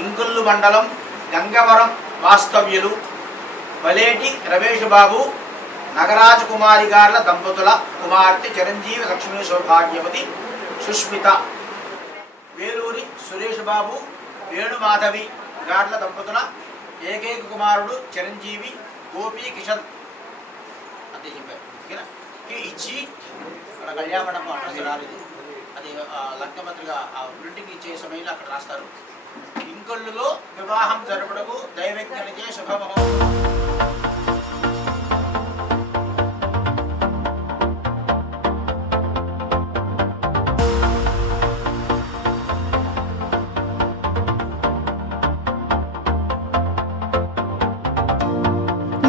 ఇంకుల్లు మండలం గంగవరం వాస్తవ్యులు వలేటి రమేష్ బాబు నగరాజ కుమారి గార్ల దంపతుల కుమార్తె చిరంజీవి లక్ష్మీ సౌభాగ్యవతి సుష్మిత, వేలూరి సురేష్ బాబు వేణుమాధవి గార్ల దంపతుల ఏకైక కుమారుడు చిరంజీవి గోపీ కిషన్ అంతే చెప్పారు. ఓకేనా? ఇచ్చి అక్కడ కళ్యాణ మండపం అడ్రస్ రాలేదు, అది లగ్నపత్రిక ప్రింటింగ్ ఇచ్చే సమయంలో అక్కడ రాస్తారు. ఇంకొల్లులో వివాహం జరుపుటకు దైవజ్ఞనిచే శుభముహూర్తం.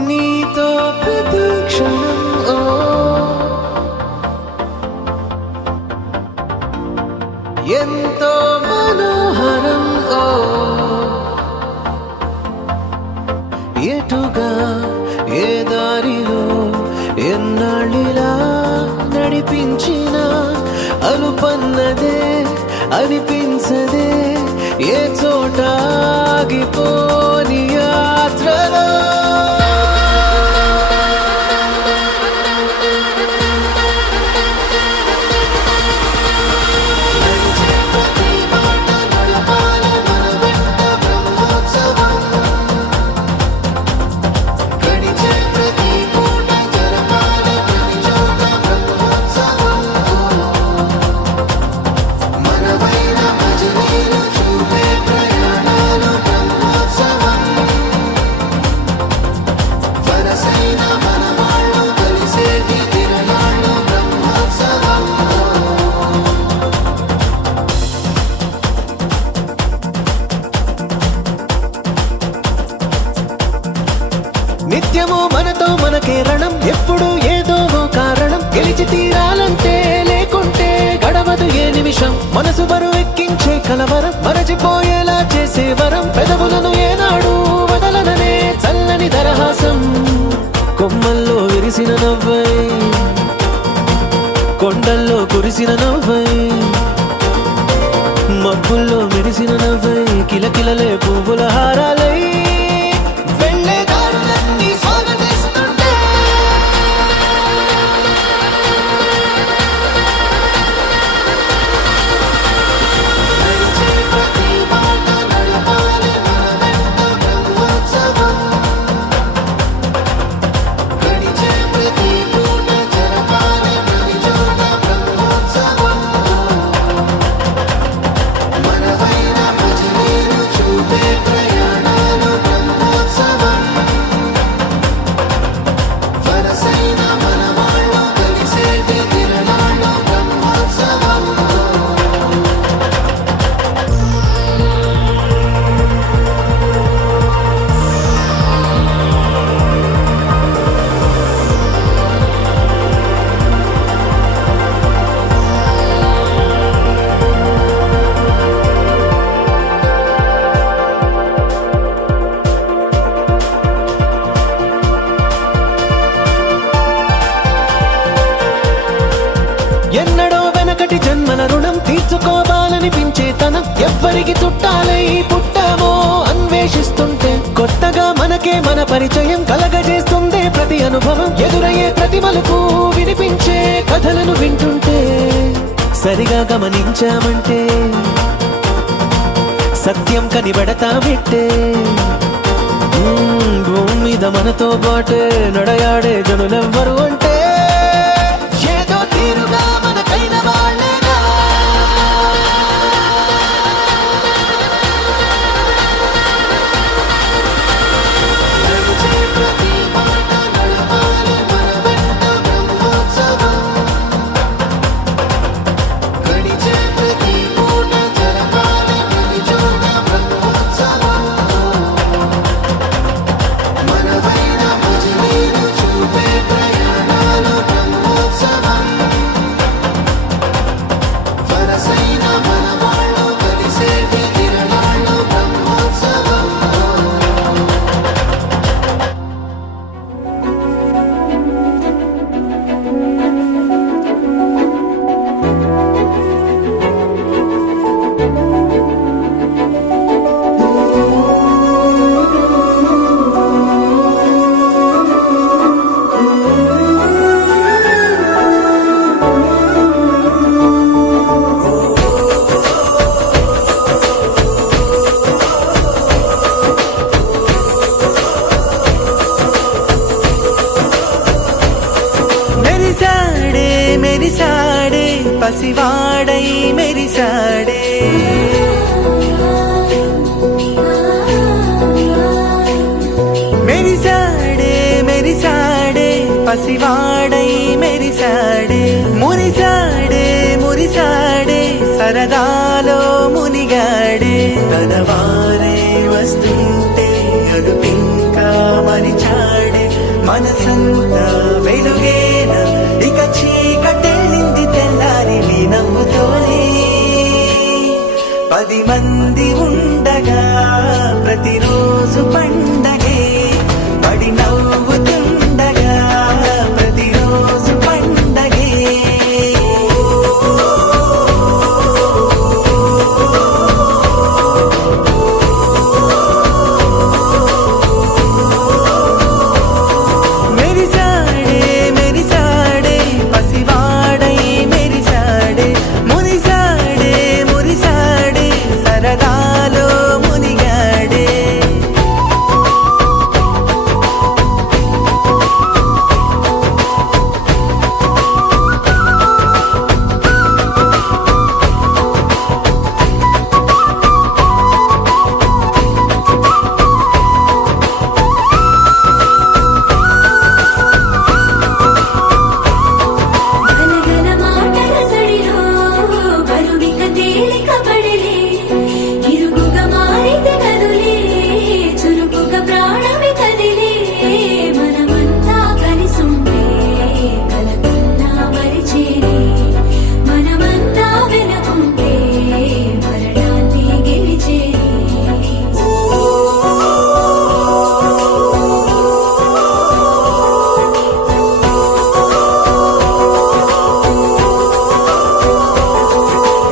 నీతో ప్రతిక్షణం ఎంతో మనోహరం ఎటుగా ఏ దారిలో ఎన్నాళ్ళిలా నడిపించిన అలుపన్నదే అనిపించదే ఏ చోట ఆగిపోని యాత్రలో. నిత్యము మనతో మనకే రణం, ఎప్పుడు ఏదో కారణం, గెలిచి తీరాలంటే లేకుంటే గడవదు ఏ నిమిషం. మనసు బరువు ఎక్కించే కలవరం, మరచిపోయేలా చేసే వరం, పెదవులను ఏనాడు వదలననే చల్లని దరహాసం. కొమ్మల్లో విరిసిన నవ్వై, కొండల్లో కురిసిన నవ్వై, మబ్బుల్లో మెరిసిన నవ్వై, కిలకిలలే పువ్వుల హారాలై ఎన్నడో వెనకటి జన్మల రుణం తీర్చుకోవాలనిపించే తనం, ఎవ్వరికి చుట్టాలై పుట్టామో అన్వేషిస్తుంటే కొత్తగా మనకే మన పరిచయం కలగజేస్తుందే ప్రతి అనుభవం. ఎదురయ్యే ప్రతి మలుపు వినిపించే కథలను వింటుంటే సరిగా గమనించామంటే సత్యం కనిపెడతామిట్టే. భూమి మీద మనతో పాటే నడయాడే జనులెవ్వరు అంటే ఏదో తీరుగా మనకైన వాళ్ళేగా. మనవైన మజిలీలు చూపే ప్రయాణ పసివాడై మెరిసాడే. మెరిసాడే మెరిసాడే పసివాడై మెరిసాడే. మురిసాడే మురిసాడే సరదాలో మునిగాడే. తన వారే వస్తుంటే అదుపింకా మరిచాడే. మనసంతా వెలుగేన ఇక చీకటెళ్ళింది తెల్లారి నీ నవ్వుతోనే. 10 మంది ఉండగా ప్రతిరోజు పండగే. పడి నవ్వుతుండగా ప్రతిరోజు పండగే. మెరిసాడే మెరిసాడే పసివాడై మెరిసాడే. మురిసాడే మురిసాడే సరదాలో మునిగాడే. గలగల మాటల సడిలో బరువిక తేలిక పడిలే. ఇరుగుగా మారితే కదులే చురుకుగా ప్రాణమి కదిలే. మనమంతా కలిసుంటే కలకున్నా మరిచేరే. మనమంతా వెనకుంటే మరణాన్ని గెలిచేరే.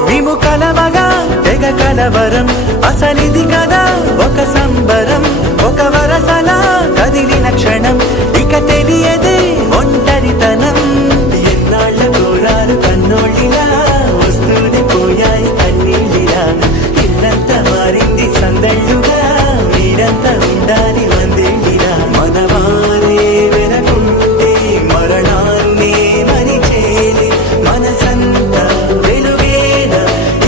మేము కలవగా తెగ కలవరం. అసలిది కదా ఒక సంబరం. ఒక వరసలా కదిలిన క్షణం ఇక తెలియదే ఒంటరితనం. ఎన్నాళ్ళ కోరాలు కన్నోళ్ళిలా వస్తూనే పోయాయి కన్నీళ్ళిలా. ఇల్లంతా మారింది సందళ్ళుగా మీరంతా ఉండాలి వందేళ్ళిలా. మనవారే వెనకుంటే మరణాన్నే మరిచేలే. మనసంతా వెలుగేన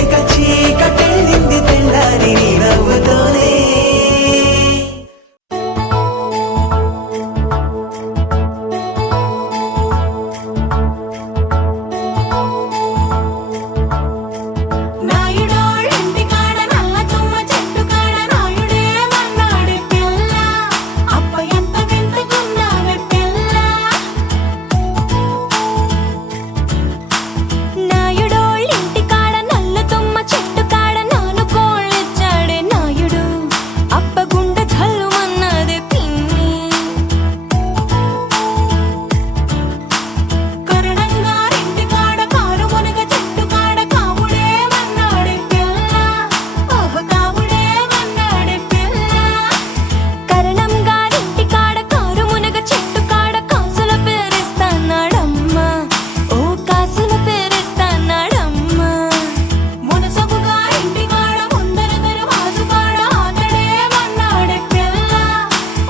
ఇక చీకటెళ్ళింది తెల్లారి నీ నవ్వుతోనే. నాయుడోళ్ళింటి కాడ నల్ల తుమ్మ చెట్టు కాడ నాయుడే మన్నాడే పిల్ల. అప్ప ఎంత వింటుకున్నావే పిల్ల. నాయుడోళ్ళింటి కాడ నల్ల తుమ్మ చెట్టు కాడ నాను కోళ్ళిచ్చాడే నాయుడు. అప్ప గుండె చల్లుమన్నదే పిన్ని. కరణంగారింటి కాడ కారు మునగ చెట్టు కాడ కాముడే మన్నాడే పిల్ల. ఓహ కాముడే మన్నాడే పిల్ల. కరణం గారింటి కాడ కారు మునగ చెట్టు కాడ కాసుల పేరిస్తాన్నాడమ్మా. ఓ కాసుల పేరిస్తాన్నాడమ్మా. మునసబు గారింటి కాడ ముందర దరవాజు కాడ అతడే మన్నాడే పిల్ల.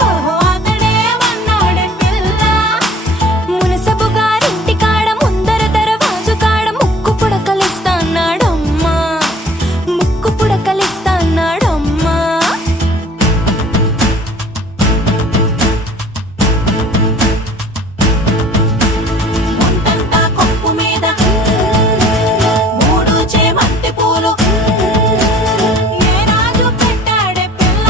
ఓహో అతడే మన్నాడే పిల్ల. మునసబు గారింటి కాడ ముందర దరవాజు కాడ ముక్కు పుడకలిస్తాన్నాడమ్మా. ముక్కు పుడకలిస్తాన్నాడమ్మా. ఒంటంతా కొప్పు మీద మూడు చేమంతి పూలు ఏ రాజు పెట్టాడే పిల్ల.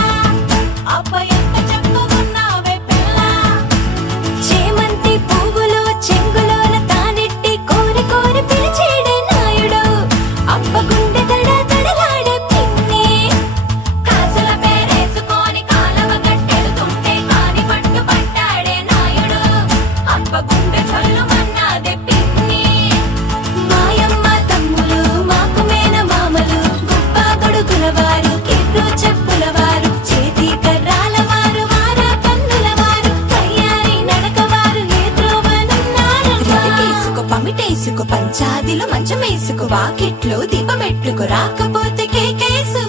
అప్ప ఎంత చక్కగున్నావే పిల్ల. చేమంతి పువ్వులు చెంగులోన తానెట్టి కోరి కోరి పిలిచేడే నాయుడు. అప్ప గుండె దడ దడలాడే పిన్ని. కాసుల పేరేసుకొని కాలవ గట్టెడుతుంటే కాని పట్టు పట్టాడే నాయుడు. అప్ప గుండె చల్లుమన్నాదే పిన్ని. మాయమ్మ తమ్ములు మాకు మేన మామలు గొప్ప గొడుగుల వారు కిర్రు చెప్పుల వారు చేతి కర్రాల వారు వార కన్నుల వారు తయ్యారి నడక వారు ఏ త్రోవనున్నారమ్మా. రతికేసుకో పమిటేసుకో పంచాదిలో మంచమేసుకో వాకిట్లో దీపమెట్టుకో రాకపోతే కేకేసు